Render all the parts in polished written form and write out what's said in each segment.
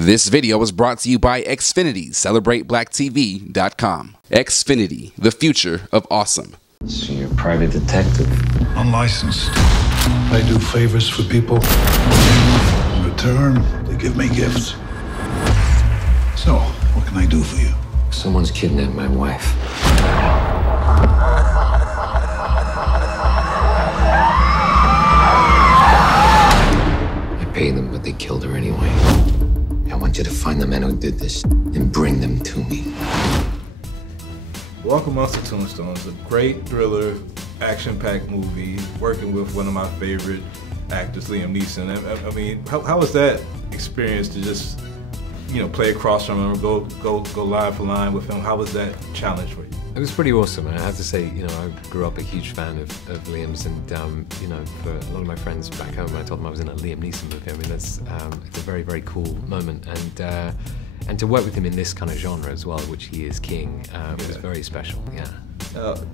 This video was brought to you by Xfinity. CelebrateBlackTV.com. Xfinity, the future of awesome. So you're a private detective? Unlicensed. I do favors for people. In return, they give me gifts. So, what can I do for you? Someone's kidnapped my wife. I paid them, but they killed her anyway. I want you to find the men who did this and bring them to me. Welcome to Tombstones, a great thriller, action-packed movie, working with one of my favorite actors, Liam Neeson. I mean, how was that experience to just, play across from him, go line for line with him? How was that challenge for you? It was pretty awesome, and I have to say, I grew up a huge fan of Liam's, and for a lot of my friends back home, when I told them I was in a Liam Neeson movie, I mean, it's a very, very cool moment, and to work with him in this kind of genre as well, which he is king, was very special. Yeah.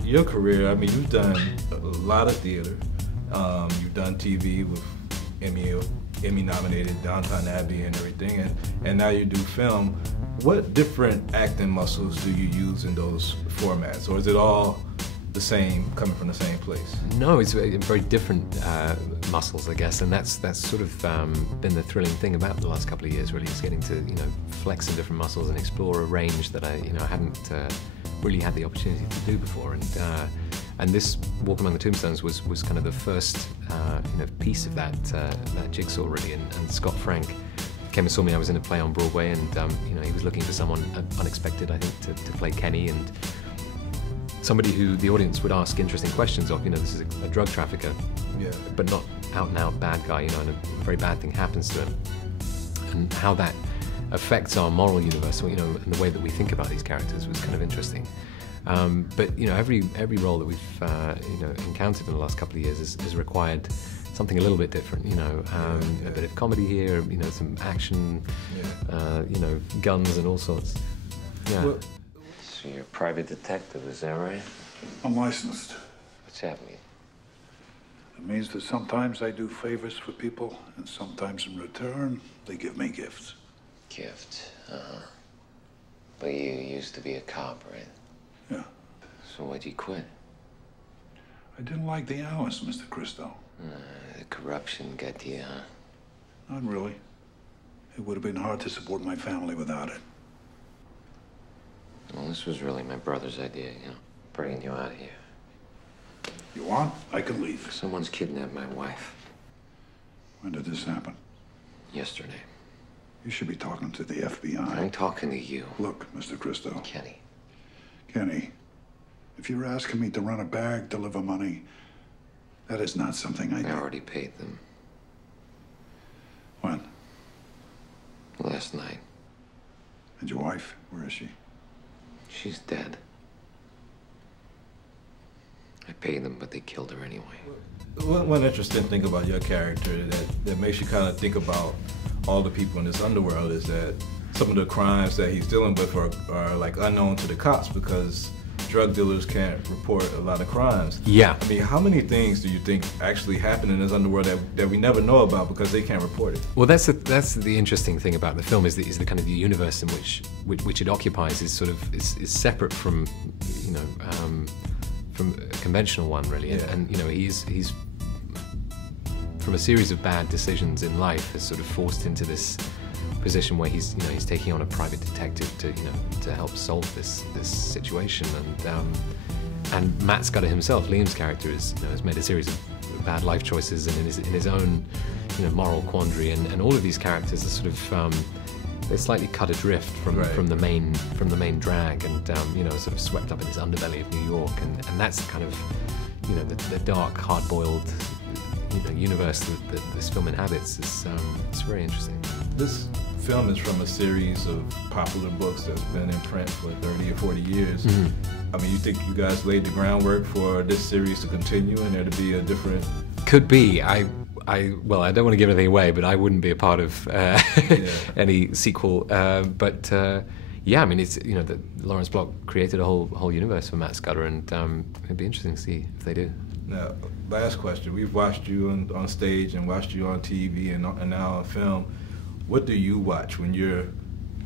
Your career, I mean, you've done a lot of theater. You've done TV with Emmy-nominated Downton Abbey and everything, and now you do film. What different acting muscles do you use in those formats, or is it all the same, coming from the same place? No, it's very different muscles, I guess, and that's sort of been the thrilling thing about the last couple of years. Really, is getting to flex in different muscles and explore a range that I hadn't really had the opportunity to do before. And this Walk Among the Tombstones was kind of the first piece of that jigsaw, really. And Scott Frank came and saw me. I was in a play on Broadway, and he was looking for someone unexpected, I think, to play Kenny, and somebody who the audience would ask interesting questions of. This is a drug trafficker, but not out and out bad guy. And a very bad thing happens to him, and how that affects our moral universe, and the way that we think about these characters was kind of interesting. But every role that we've encountered in the last couple of years has required something a little bit different. A bit of comedy here, some action, guns and all sorts. Yeah. Well, So you're a private detective, is that right? Unlicensed. What's that mean? It means that sometimes I do favors for people, and sometimes in return, they give me gifts. Gift, But you used to be a cop, right? Yeah. So why'd you quit? I didn't like the hours, Mr. Christo. The corruption got to you, huh? Not really. It would have been hard to support my family without it. Well, this was really my brother's idea, bringing you out of here. You want? I can leave. Someone's kidnapped my wife. When did this happen? Yesterday. You should be talking to the FBI. I'm talking to you. Look, Mr. Christo. Kenny. Kenny, if you're asking me to run a bag, deliver money, that is not something I do. I already paid them. When? Last night. And your wife, where is she? She's dead. I paid them, but they killed her anyway. One interesting thing about your character that makes you kind of think about all the people in this underworld is that some of the crimes that he's dealing with are like unknown to the cops, because drug dealers can't report a lot of crimes. Yeah. I mean, how many things do you think actually happen in this underworld that we never know about because they can't report it? Well, that's the interesting thing about the film is the kind of the universe in which it occupies is sort of is separate from from a conventional one, really. Yeah. And he's from a series of bad decisions in life is sort of forced into this position where he's taking on a private detective to help solve this situation, and Matt Scudder himself, Liam's character, has made a series of bad life choices, and in his own moral quandary, and all of these characters are sort of they're slightly cut adrift from the main drag, and sort of swept up in this underbelly of New York, and that's kind of the dark, hard-boiled universe that this film inhabits. It's very interesting. This film is from a series of popular books that's been in print for 30 or 40 years. Mm-hmm. I mean, you think you guys laid the groundwork for this series to continue and there to be a different... Could be. Well, I don't want to give anything away, but I wouldn't be a part of any sequel. Yeah, I mean, it's that Lawrence Block created a whole universe for Matt Scudder, and it'd be interesting to see if they do. Now, last question. We've watched you on stage and watched you on TV and now on film. what do you watch when you're,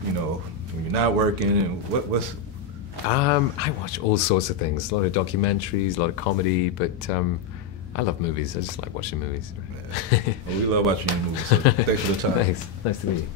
when you're not working, and what's? I watch all sorts of things. A lot of documentaries, a lot of comedy, but I love movies. I just like watching movies. Well, we love watching your movies. So thanks for the time. Thanks. Nice to meet you.